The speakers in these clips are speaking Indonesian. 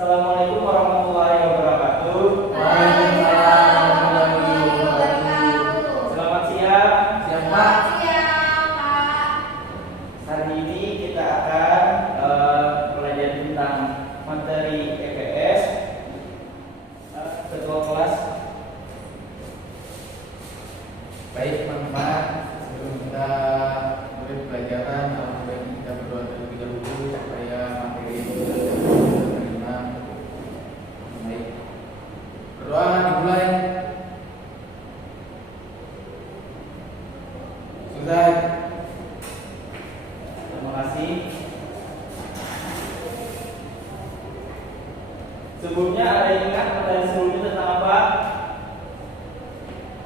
Assalamualaikum warahmatullahi wabarakatuh. Waalaikumsalam warahmatullahi wabarakatuh. Selamat siang. Siang, Pak. Siang, Pak. Hari ini kita akan belajar tentang materi EPS. Ketua kelas. Baik, teman-teman. Sebelum kita mulai pelajaran, alhamdulillah kita berdoa terlebih dahulu supaya materi ini bisa diterima. Baik. Berdoa dimulai. Sudah. Terima kasih. Sebelumnya ada yang ingat materi sebelumnya tentang apa?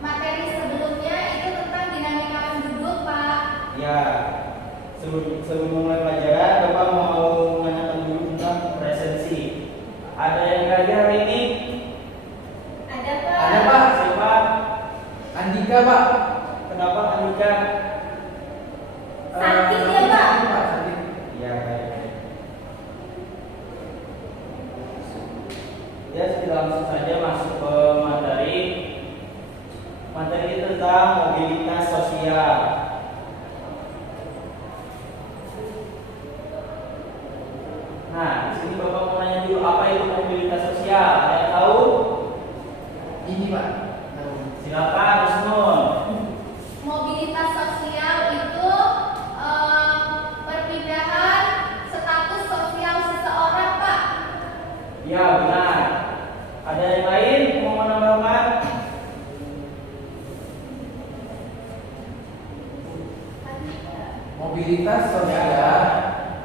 Materi sebelumnya itu tentang dinamika penduduk, Pak. Ya, sebelum mulai pelajaran, Bapak mau menanyakan dulu tentang presensi. Ada yang hadir hari ini? Ada, Pak. Ada, Pak. Siapa? Andika, Pak. Kenapa Andika? Sakit dia, Pak. Sakit. Ya, baik. Ya, kita langsung saja masuk ke materi. Materi tentang mobilitas sosial. Nah, di sini Bapak mau nanya dulu apa itu mobilitas sosial? Ada yang tahu? Ini, Pak. Silakan, Rusnul. Mobilitas sosial itu perpindahan status sosial seseorang, Pak. Ya, benar. Ada yang lain mau menambahkan? Mobilitas sosial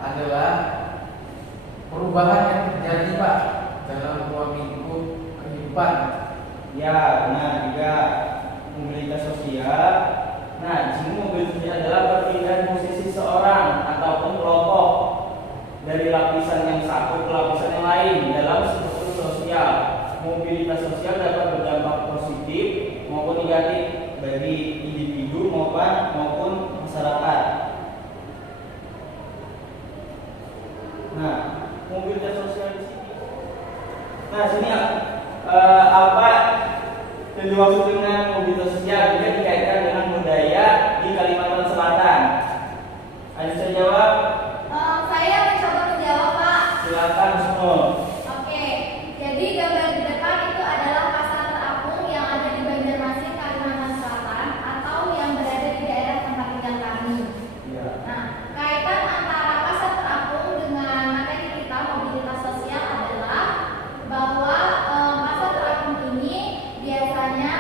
adalah perubahan yang terjadi, Pak, dalam ruang lingkup kehidupan. Ya, benar juga mobilitas sosial. Nah, di sini mobilitas sosial adalah perpindahan posisi seorang ataupun kelompok dari lapisan yang satu ke lapisan yang lain dalam struktur sosial. Mobilitas sosial dapat berdampak positif maupun negatif bagi individu maupun masyarakat. Nah, mobilitas sosial di sini. Nah, sini apa yang dimaksud dengan mobilitas sosial? Juga dikaitkan dengan budaya di Kalimantan Selatan. Ada yang jawab? Saya mencoba menjawab, Pak. Silakan semua. Oke, jadi gambar di depan itu adalah pasar terapung yang ada di Banjarmasin, Kalimantan Selatan, atau yang berada di daerah tempat tinggal kami. Ya. Nah, kaitan antara pasar terapung dengan materi kita mobilitas sosial adalah bahwa pasar terapung ini biasanya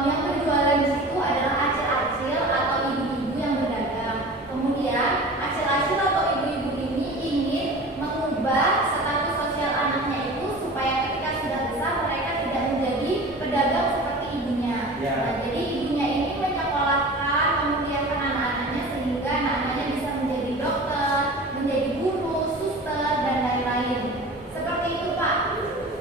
yang berjualan di situ adalah acil-acil atau ibu-ibu yang berdagang. Kemudian acil-acil atau ibu-ibu ini ingin mengubah status sosial anaknya itu supaya ketika sudah besar mereka tidak menjadi pedagang seperti ibunya. Ya. Nah, jadi ibunya ini menyekolahkan, membiarkan anak-anaknya sehingga anak-anaknya bisa menjadi dokter, menjadi guru, suster, dan lain-lain. Seperti itu, Pak.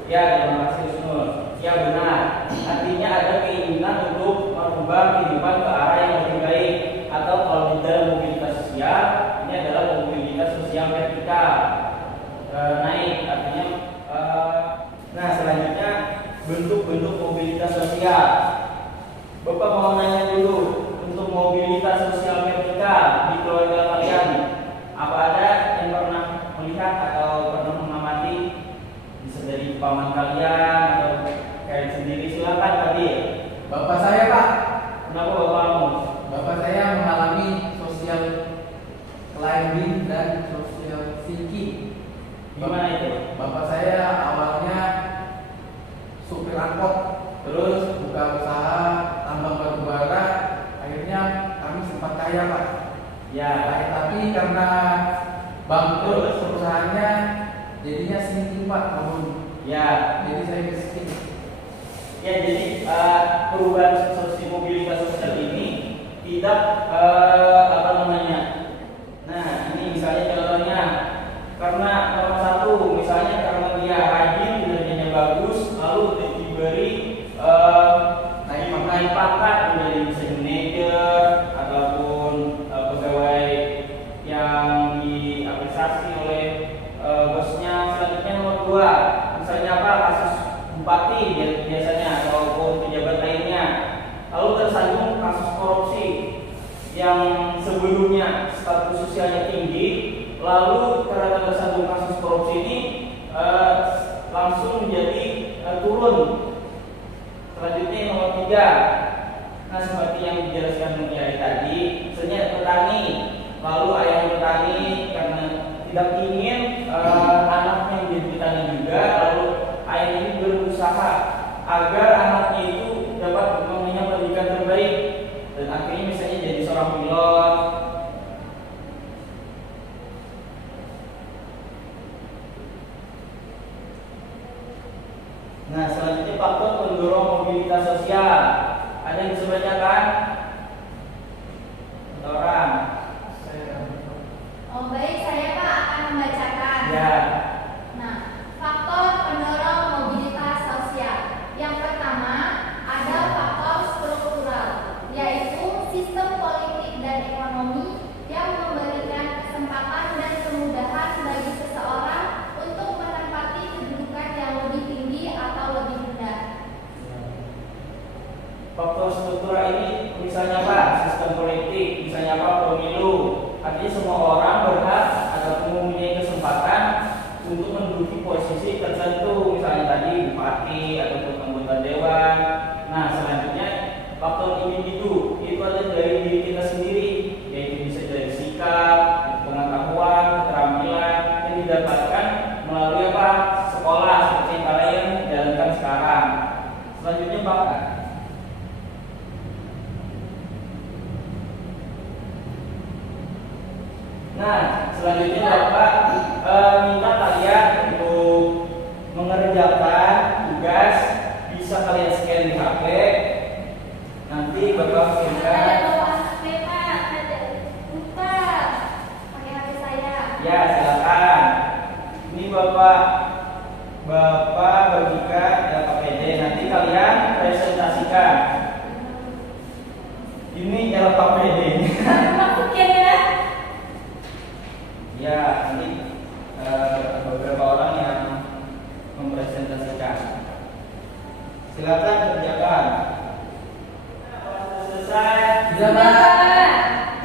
Ya, terima kasih Rusnul. Ya, benar. Artinya ada keinginan untuk merubah kehidupan ke arah yang lebih baik, atau kalau di dalam mobilitas sosial ini adalah mobilitas sosial vertikal. Naik artinya nah, selanjutnya bentuk-bentuk mobilitas sosial. Bapak mau nanya dulu, untuk mobilitas sosial vertikal di keluarga kalian, apa ada yang pernah melihat atau pernah mengamati? Bisa dari paman kalian atau kalian sendiri? Silakan tadi. Bapak saya, Pak. Kenapa bapakmu? Bapak saya mengalami social climbing dan social seeking. Gimana itu? Bapak saya awalnya supir angkot, terus buka usaha tambang batu bara. Akhirnya kami sempat kaya, Pak. Ya, Tapi karena bangkrut perusahaannya, jadinya sinking, Pak, tahun. ya, Jadi saya miskin. ya. Jadi perubahan mobilitas sosial ini tidak apa namanya? Nah, ini misalnya contohnya karena nomor satu, misalnya karena dia rajin, kinerjanya bagus, lalu diberi naik pangkat menjadi manajer ataupun pegawai yang diapresiasi oleh bosnya. Selanjutnya nomor dua, yang sebelumnya status sosialnya tinggi, lalu karena tersandung kasus korupsi ini langsung menjadi turun. Selanjutnya yang nomor 3. Nah, seperti yang dijelaskan Kiai tadi, misalnya petani, lalu ayah petani karena tidak ingin anaknya menjadi petani juga, lalu ayah ini berusaha agar anaknya itu dapat mempunyai pendidikan terbaik dan akhirnya misalnya jadi seorang pilot. Nah, selanjutnya faktor pendorong mobilitas sosial. Ada yang bisa bacakan? Atau orang? Oh baik, saya Pak akan membacakan. Ya. Nah, faktor pendorong mobilitas sosial. Yang pertama ada faktor struktural, yaitu sistem politik dan ekonomi yang memberikan kesempatan dan kemudahan bagi seseorang untuk menempati kedudukan yang lebih tinggi atau lebih rendah. Faktor struktural ini misalnya apa? Sistem politik, misalnya apa? Pemilu. Artinya semua orang berhak atau mempunyai kesempatan untuk menduduki posisi tertentu, misalnya tadi bupati ataupun anggota dewan. Nah, selanjutnya faktor individu itu ada dari diri kita sendiri, yaitu bisa dari sikap, pengetahuan, keterampilan yang didapatkan melalui apa? Sekolah seperti yang kalian jalankan sekarang. Selanjutnya bakat. Nah, selanjutnya Bapak minta kalian untuk mengerjakan tugas, bisa kalian scan di HP. Nanti Bapak kirimkan. Ya, silakan. Ini Bapak bagikan ya PD. Nanti kalian presentasikan. Ini laptop PD. Ya, nanti beberapa orang yang mempresentasikan. Silakan kerjakan. Selesai. Sudah, Pak.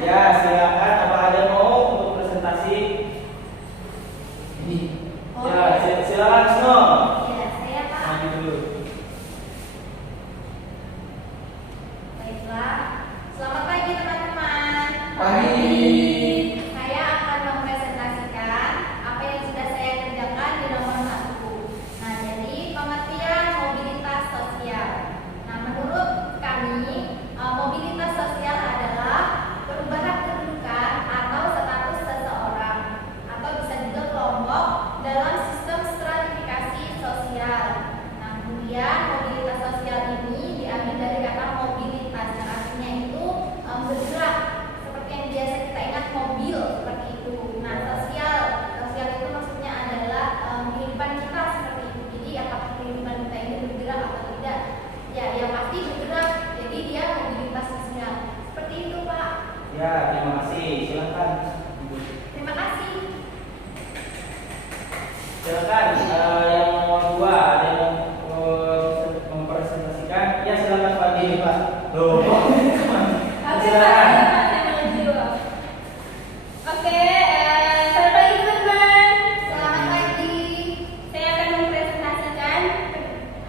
Ya, silakan. Apa ada mau untuk presentasi? Ini. Ya, silakan Sno. Ya, saya Pak. Maju dulu. Baiklah. Selamat pagi teman-teman. Pagi. Saya akan mempresentasikan apa yang sudah saya kerjakan di nomor 1. Nah, jadi pengertian mobilitas sosial. Nah, menurut kami, mobilitas sosial adalah perubahan kedudukan atau status seseorang atau bisa juga kelompok dalam sistem stratifikasi sosial. Nah, kemudian mobilitas sosial ini diambil dari kata mobilitas, yang artinya itu bergerak, seperti yang biasa kita ingat mobil seperti itu. Nah, sosial itu maksudnya adalah kehidupan kita seperti itu. Jadi apakah kehidupan kita ini bergerak atau tidak? Ya, yang pasti bergerak. Jadi dia mobilitas sosial. Seperti itu, Pak. Ya, terima kasih. Silakan. Terima kasih. Silakan yang nomor 2 ada yang mempresentasikan. Ya, silakan Pak Dini, Pak. Loh. Oke, Silakan. Pak. Saya maju. Oke, selamat pagi teman-teman. Selamat pagi. Saya akan mempresentasikan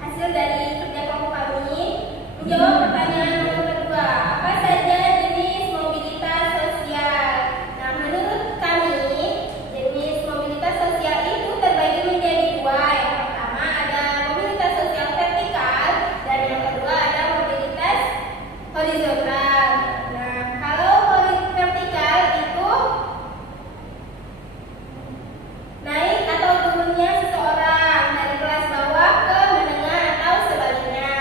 hasil dari kerja kelompok kami menjawab pertanyaan nomor kedua. Apa saja jenis mobilitas sosial? Nah, menurut kami jenis mobilitas sosial itu terbagi menjadi 2. Yang pertama ada mobilitas sosial vertikal dan yang kedua ada mobilitas horizontal. Nah, kalau vertikal itu naik atau turunnya seseorang dari kelas bawah ke menengah atau sebaliknya.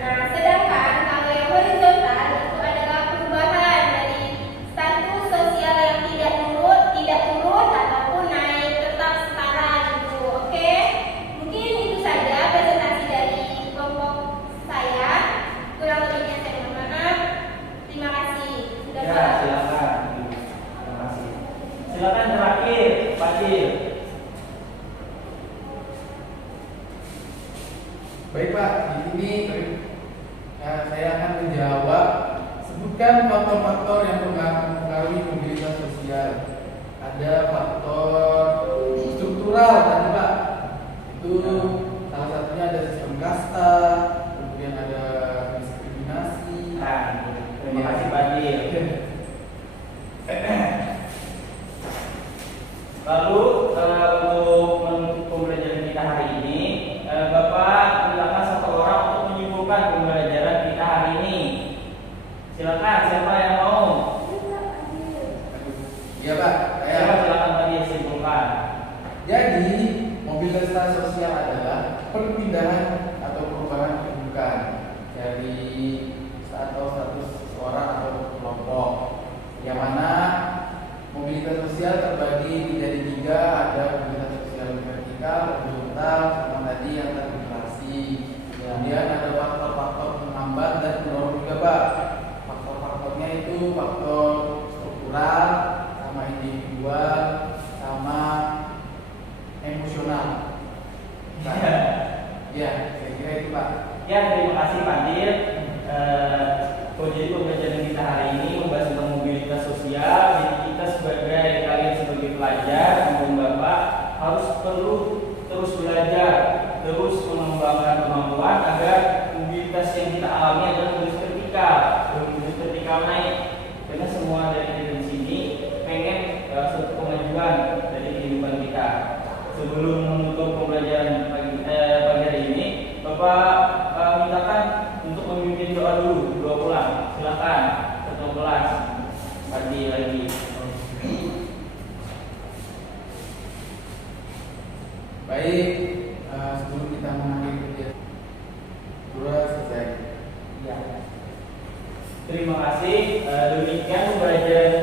Nah, sedangkan kalau yang horizontal itu adalah perubahan dari status sosial yang tidak turun ataupun naik, tetap setara gitu. Oke, mungkin itu saja presentasi dari kelompok saya. Kurang lebihnya saya mohon maaf. Terima kasih sudah Ya, silakan. Terima kasih. Silakan terakhir, Pak Cil. Baik, Pak. Di sini saya akan menjawab. Sebutkan faktor-faktor yang mempengaruhi pembelajaran kita hari ini. Silakan, siapa yang mau? Iya Pak, Silakan tadi simpulkan. Jadi mobilitas sosial adalah perpindahan atau perubahan kedudukan dari atau status seseorang atau kelompok, yang mana mobilitas sosial terbagi menjadi 3, ada mobilitas sosial vertikal, horizontal, sama tadi yang terintegrasi. Kemudian ada faktor-faktor menghambat dan mendorong juga Pak. Faktor-faktornya itu faktor struktural, sama individual, sama emosional. Nah, ya, saya kira itu Pak. Ya, terima kasih Pak Dir. Jadi pembelajaran kita hari ini membahas tentang mobilitas sosial. Jadi kita sebagai kalian sebagai pelajar maupun Bapak harus perlu terus belajar, terus mengembangkan kemampuan agar mobilitas yang kita alami adalah mobilitas vertikal naik. Karena semua dari kita di sini pengen suatu kemajuan dari kehidupan kita. Sebelum menutup pembelajaran pagi hari ini, Bapak mintakan untuk memimpin doa dulu, doa pulang. Silakan ketua kelas lagi. Baik, sebelum kita mengakhiri kegiatan selesai. Ya. Terima kasih. Demikian pembelajaran